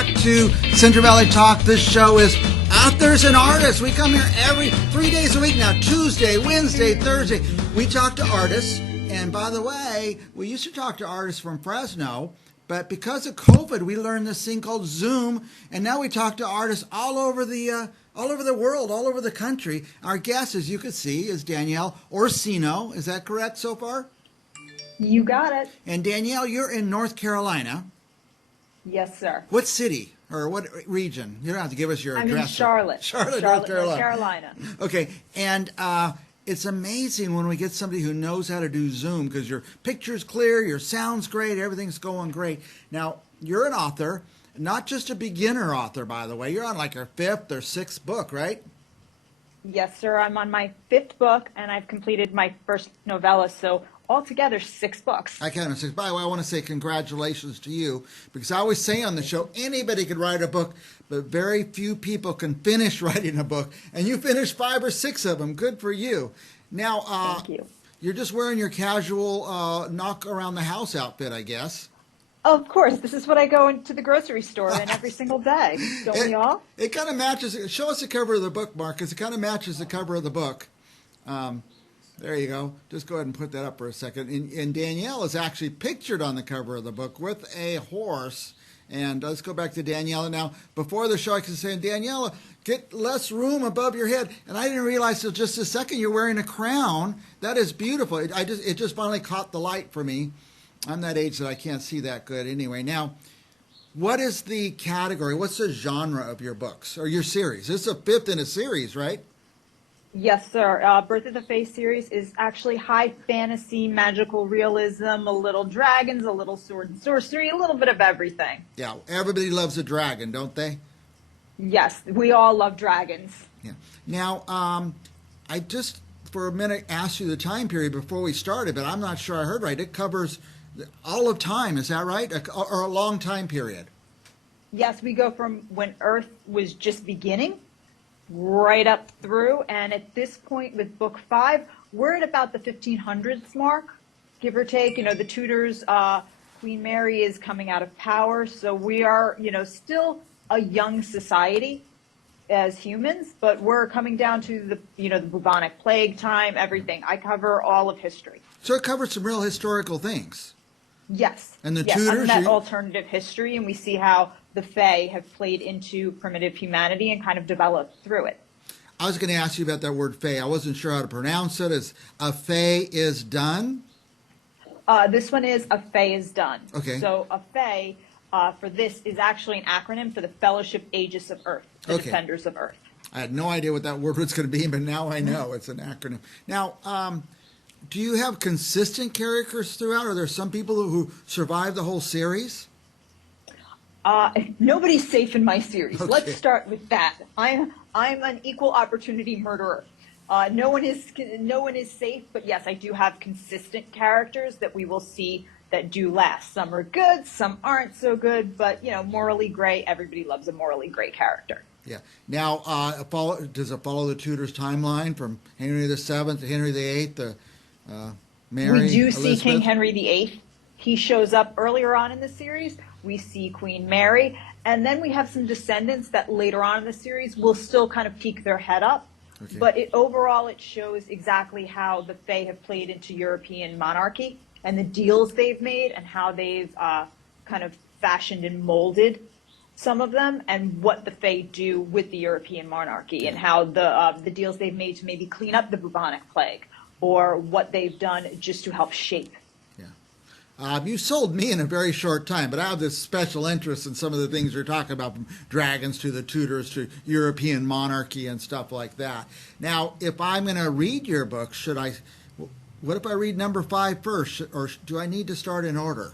back to Central Valley Talk. This show is authors and artists. We come here every 3 days a week now, Tuesday, Wednesday, Thursday. We talk to artists. And by the way, we used to talk to artists from Fresno, but because of COVID, we learned this thing called Zoom, and now we talk to artists all over the world, all over the country. Our guest, as you can see, is Danielle Orsino. Is that correct so far? You got it. And Danielle, you're in North Carolina. Yes, sir. What city or what region? You don't have to give us your address. I'm in Charlotte. Charlotte, North North Carolina. Okay, and it's amazing when we get somebody who knows how to do Zoom because your picture's clear, your sound's great, everything's going great. Now, you're an author, not just a beginner author, by the way. You're on like your 5th or 6th book, right? Yes, sir. I'm on my 5th book, and I've completed my first novella, so altogether 6 books. I count 6. By the way, I want to say congratulations to you because I always say on the show, anybody could write a book, but very few people can finish writing a book. And you finished 5 or 6 of them. Good for you. Now, Thank you. You're just wearing your casual knock around the house outfit, I guess. Of course. This is what I go into the grocery store in every single day. Don't we all? It kind of matches. Show us the cover of the book, Marcus. It kind of matches the cover of the book. There you go. Just go ahead and put that up for a second. And Danielle is actually pictured on the cover of the book with a horse. And let's go back to Danielle now. Before the show, I was saying, Danielle, get less room above your head. And I didn't realize till just a second you're wearing a crown. That is beautiful. It just finally caught the light for me. I'm that age that I can't see that good anyway. Now, what is the category? What's the genre of your books or your series? This is a 5th in a series, right? Yes, sir. Birth of the Fae series is actually high fantasy, magical realism, a little dragons, a little sword and sorcery, a little bit of everything. Yeah, everybody loves a dragon, don't they? Yes, we all love dragons. Yeah. Now, I just for a minute asked you the time period before we started, but I'm not sure I heard right. It covers all of time, is that right? Or a long time period? Yes, we go from when Earth was just beginning right up through, and at this point with book 5 we're at about the 1500s mark, give or take. The Tudors, Queen Mary is coming out of power, so we are still a young society as humans, but we're coming down to the bubonic plague time, everything. I cover all of history. So it covers some real historical things. Yes. And the yes, Tudors, that alternative history, and we see how the Fae have played into primitive humanity and kind of developed through it. I was going to ask you about that word Fae. I wasn't sure how to pronounce it. Is a Fae is done? This one is a Fae is done. Okay. So a Fae for this is actually an acronym for the Fellowship Aegis of Earth, the Defenders of Earth. I had no idea what that word was going to be, but now I know it's an acronym. Now, do you have consistent characters throughout? Are there some people who survive the whole series? Nobody's safe in my series. Okay. Let's start with that. I'm an equal opportunity murderer. No one is safe, but yes, I do have consistent characters that we will see that do last. Some are good, some aren't so good, but morally gray. Everybody loves a morally gray character. Yeah. Now, does it follow the Tudors timeline from Henry VII to Henry VIII? Mary, we do Elizabeth? see King Henry VIII. He shows up earlier on in the series. We see Queen Mary, and then we have some descendants that later on in the series will still kind of peek their head up. Okay. But overall, it shows exactly how the Fae have played into European monarchy and the deals they've made and how they've kind of fashioned and molded some of them, and what the Fae do with the European monarchy and how the deals they've made to maybe clean up the bubonic plague, or what they've done just to help shape. Yeah. You sold me in a very short time, but I have this special interest in some of the things you're talking about, from dragons to the Tudors to European monarchy and stuff like that. Now, if I'm going to read your book, what if I read number 5 first, or do I need to start in order?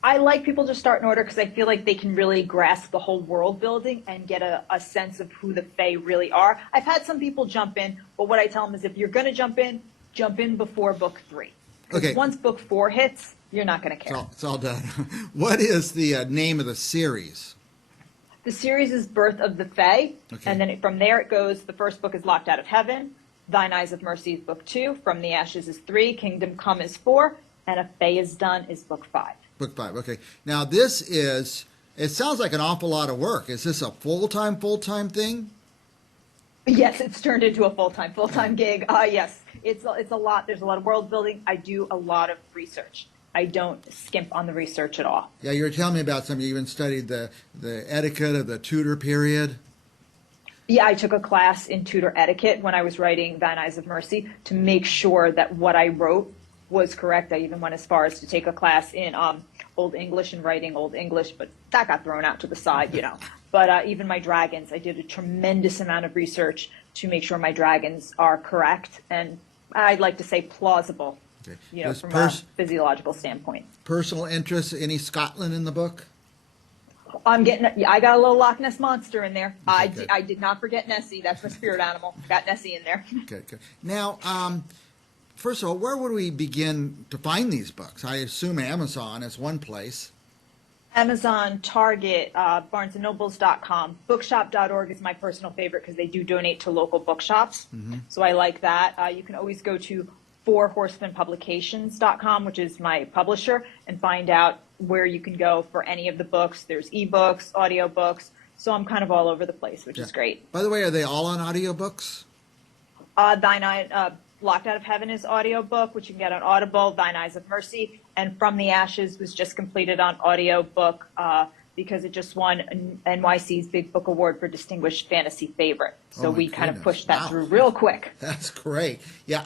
I like people to start in order because I feel like they can really grasp the whole world building and get a sense of who the Fae really are. I've had some people jump in, but what I tell them is if you're going to jump in before book 3. Okay. Once book 4 hits, you're not going to care. It's all done. What is the name of the series? The series is Birth of the Fae, and then from there it goes. The first book is Locked Out of Heaven. Thine Eyes of Mercy is book 2. From the Ashes is 3. Kingdom Come is 4. And A Fae is Done is book 5. Book 5, okay. Now this is It sounds like an awful lot of work. Is this a full-time thing? Yes, it's turned into a full-time gig. Yes, it's a lot. There's a lot of world building. I do a lot of research. I don't skimp on the research at all. Yeah, you were telling me about something. You even studied the etiquette of the Tudor period. Yeah, I took a class in Tudor etiquette when I was writing Thine Eyes of Mercy to make sure that what I wrote was correct. I even went as far as to take a class in Old English and writing Old English, but that got thrown out to the side, you know. But even my dragons, I did a tremendous amount of research to make sure my dragons are correct and I'd like to say plausible, Okay. you know, from a physiological standpoint. Personal interest, any Scotland in the book? I got a little Loch Ness monster in there. Okay, I did not forget Nessie. That's my spirit animal. Got Nessie in there. Good. Now, first of all, where would we begin to find these books? I assume Amazon is one place. Amazon, Target, BarnesandNobles.com. Bookshop.org is my personal favorite because they do donate to local bookshops. Mm-hmm. So I like that. You can always go to fourhorsemenpublications.com, which is my publisher, and find out where you can go for any of the books. There's ebooks, audiobooks. So I'm kind of all over the place, which is great. By the way, are they all on audiobooks? Locked Out of Heaven is audiobook, which you can get on Audible. Thine Eyes of Mercy and From the Ashes was just completed on audiobook because it just won NYC's Big Book Award for Distinguished Fantasy Favorite. So we kind of pushed that through real quick. That's great. Yeah,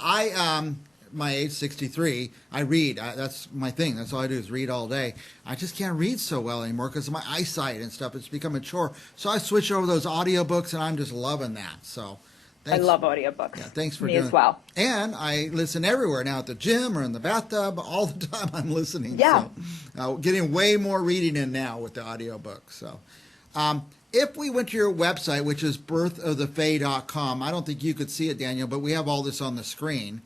my age, 63, I read. That's my thing. That's all I do is read all day. I just can't read so well anymore because of my eyesight and stuff. It's become a chore. So I switch over those audiobooks, and I'm just loving that. So thanks. I love audiobooks. Yeah, thanks for Me doing as well. And I listen everywhere now, at the gym or in the bathtub. All the time I'm listening. Yeah. So, getting way more reading in now with the audiobooks. So if we went to your website, which is birthofthefae.com, I don't think you could see it, Daniel, but we have all this on the screen.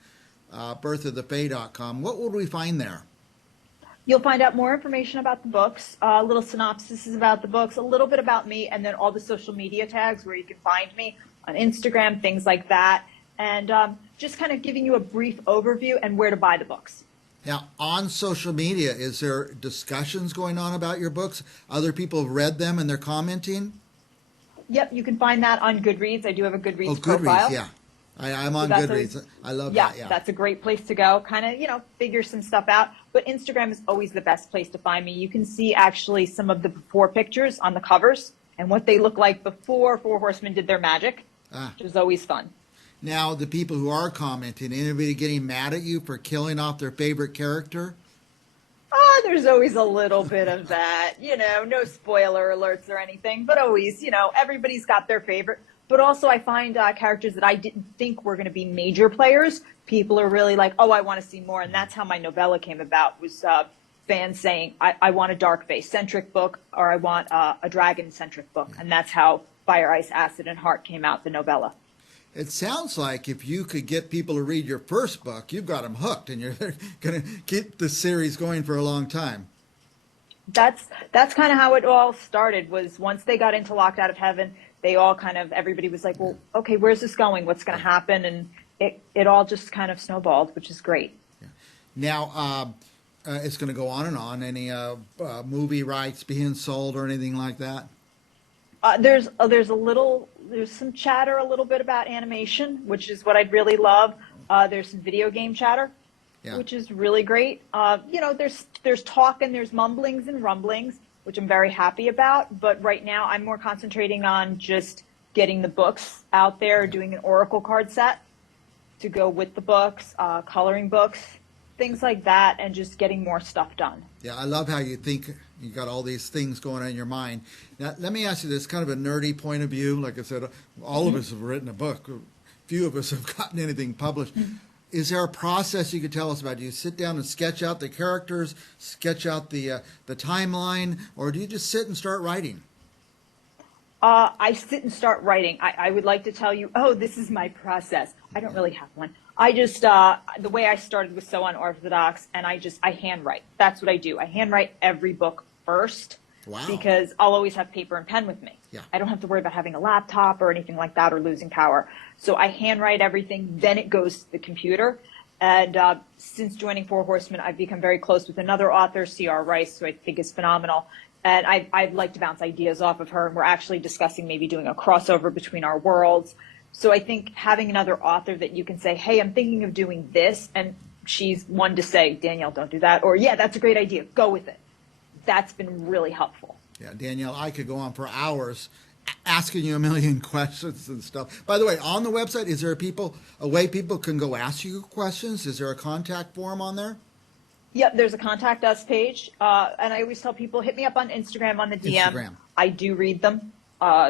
Birthofthefae.com. What would we find there? You'll find out more information about the books, a little synopsis about the books, a little bit about me, and then all the social media tags where you can find me on Instagram, things like that, and just kind of giving you a brief overview and where to buy the books. Now, on social media, is there discussions going on about your books? Other people have read them and they're commenting? Yep, you can find that on Goodreads. I do have a Goodreads Goodreads, profile. yeah. I'm on Goodreads. I love that, yeah. That's a great place to go, kind of, figure some stuff out. But Instagram is always the best place to find me. You can see actually some of the before pictures on the covers and what they look like before Four Horsemen did their magic, which is always fun. Now, the people who are commenting, anybody getting mad at you for killing off their favorite character? There's always a little bit of that, no spoiler alerts or anything, but always, everybody's got their favorite. But also I find characters that I didn't think were going to be major players. People are really like, oh, I want to see more. And that's how my novella came about, was fans saying, I want a dark face-centric book, or I want a dragon-centric book. And that's how Fire, Ice, Acid, and Heart came out, the novella. It sounds like if you could get people to read your first book, you've got them hooked, and you're going to keep the series going for a long time. That's kind of how it all started, was once they got into Locked Out of Heaven, they all everybody was like, well, okay, where's this going? What's going to happen? And it all just kind of snowballed, which is great. Yeah. Now, it's going to go on and on. Any movie rights being sold or anything like that? There's some chatter a little bit about animation, which is what I'd really love. There's some video game chatter, which is really great. There's talk and there's mumblings and rumblings, which I'm very happy about. But right now I'm more concentrating on just getting the books out there, doing an oracle card set to go with the books, coloring books, things like that, and just getting more stuff done. Yeah, I love how you think you got all these things going on in your mind. Now, let me ask you this, kind of a nerdy point of view. Like I said, all of us have written a book. Few of us have gotten anything published. Is there a process you could tell us about? Do you sit down and sketch out the characters, sketch out the timeline, or do you just sit and start writing? I sit and start writing. I would like to tell you, this is my process. I don't really have one. I just, the way I started was so unorthodox, and I handwrite. That's what I do. I handwrite every book first. Wow. Because I'll always have paper and pen with me. Yeah. I don't have to worry about having a laptop or anything like that or losing power. So I handwrite everything, then it goes to the computer. And since joining Four Horsemen, I've become very close with another author, C.R. Rice, who I think is phenomenal. And I'd like to bounce ideas off of her, and we're actually discussing maybe doing a crossover between our worlds. So I think having another author that you can say, hey, I'm thinking of doing this, and she's one to say, Danielle, don't do that, or yeah, that's a great idea, go with it. That's been really helpful. Yeah, Danielle, I could go on for hours asking you a million questions and stuff. By the way, on the website, is there a way people can go ask you questions? Is there a contact form on there? Yep, there's a contact us page, and I always tell people, hit me up on Instagram on the DM. Instagram. I do read them,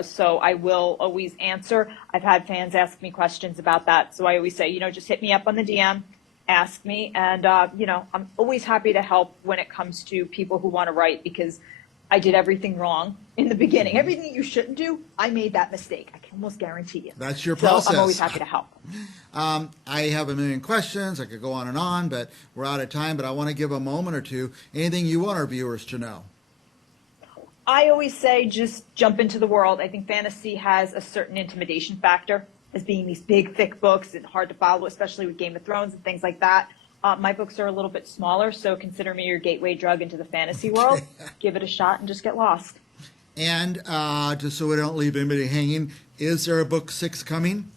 so I will always answer. I've had fans ask me questions about that, so I always say, just hit me up on the DM, ask me, and I'm always happy to help when it comes to people who want to write, because I did everything wrong in the beginning. Everything that you shouldn't do, I made that mistake. I can almost guarantee you. That's your process. So I'm always happy to help. I have a million questions. I could go on and on, but we're out of time. But I want to give a moment or two. Anything you want our viewers to know? I always say just jump into the world. I think fantasy has a certain intimidation factor as being these big, thick books and hard to follow, especially with Game of Thrones and things like that. My books are a little bit smaller, so consider me your gateway drug into the fantasy world. Give it a shot and just get lost. And just so we don't leave anybody hanging, is there a book 6 coming?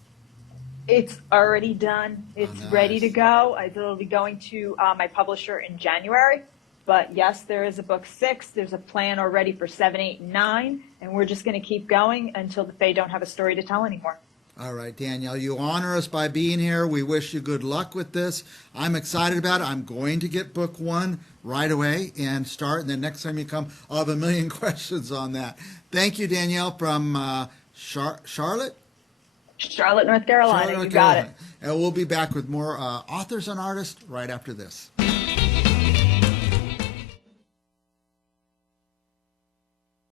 It's already done. It's nice. Ready to go. It'll be going to my publisher in January. But yes, there is a book 6. There's a plan already for 7, 8, and 9. And we're just going to keep going until the Fae don't have a story to tell anymore. All right, Danielle, you honor us by being here. We wish you good luck with this. I'm excited about it. I'm going to get book 1 right away and start. And then next time you come, I'll have a million questions on that. Thank you, Danielle, from Charlotte? Charlotte, North Carolina. Charlotte, North You got Carolina. it. And we'll be back with more authors and artists right after this.